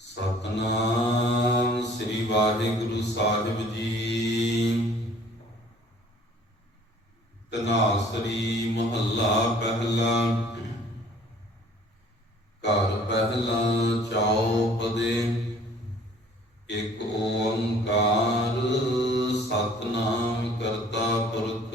ਸਤਨਾਮ ਸ੍ਰੀ ਵਾਹਿਗੁਰੂ ਸਾਹਿਬ ਜੀ। ਤਨਾਸਰੀ ਮਹੱਲਾ ਪਹਿਲਾ। ਘਰ ਪਹਿਲਾ ਚੌਪਦੇ ਇਕ ਓੰਕਾਰ, ਸਤਨਾਮ ਕਰਤਾ ਪੁਰਖ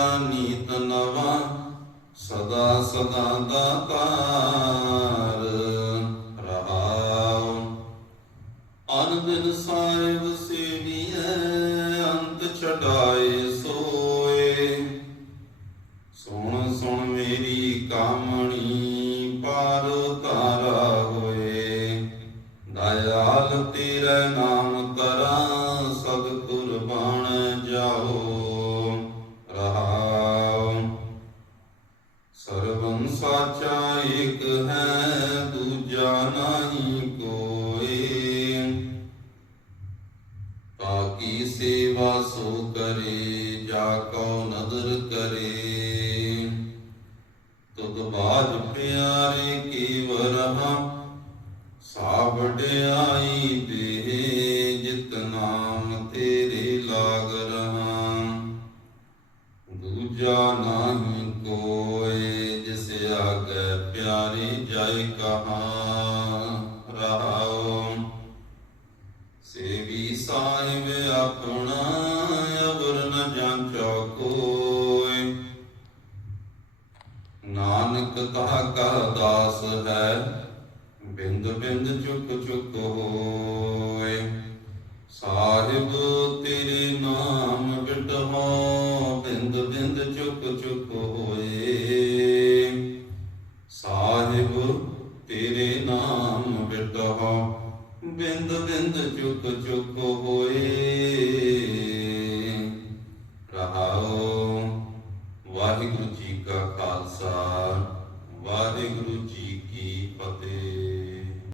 ਨੀਤ ਨਵਾ, ਸਦਾ ਸਦਾ ਦਾਤਾਰ ਰਹਾਉ। ਅਨੰਦਨ ਸਾਹਿਬ ਸੇਵੀਐ, ਅੰਤ ਛਡਾਏ ਸੋਏ। ਸੁਣ ਸੁਣ ਮੇਰੀ ਕਾਮਣੀ, ਪਾਰ ਤਾਰਾ ਹੋਏ। ਦਇਆਲ ਤੇਰੇ ਨਾਮ ਸਾਚਾ ਏਕ ਹੈ, ਦੂਜਾ ਨਹੀਂ ਕੋਏ। ਤਾਕੀ ਸੇਵਾ ਸੋ ਕਰੇ, ਜਾ ਕਉ ਨਦਰ ਕਰੇ। ਤੁਧ ਬਾਜ ਪਿਆਰੇ ਕੀਵਰਹਾ ਸਾਵੜਿਆਈ ਕਾ ਦਾਸ ਹੈ। ਬਿੰਦ ਬਿੰਦ ਚੁੱਕ ਚੁੱਕ ਹੋਏ। ਸਾਹਿਬ ਤੇਰੇ ਨਾਮ ਬਿਟਹੋ ਬਿੰਦ ਬਿੰਦ ਚੁੱਕ ਚੁੱਕ ਹੋਏ। ਸਾਹਿਬ ਤੇਰੇ ਨਾਮ ਬਿਟਹੋ ਬਿੰਦ ਬਿੰਦ ਚੁੱਕ ਚੁੱਕ ਹੋਏ। ਰਹਾਉ ਵਾਹਿਗੁਰੂ ਜੀ ਕਾ ਖਾਲਸਾ। ਵਾਹਿਗੁਰੂ ਜੀ ਕੀ ਫਤਿਹ।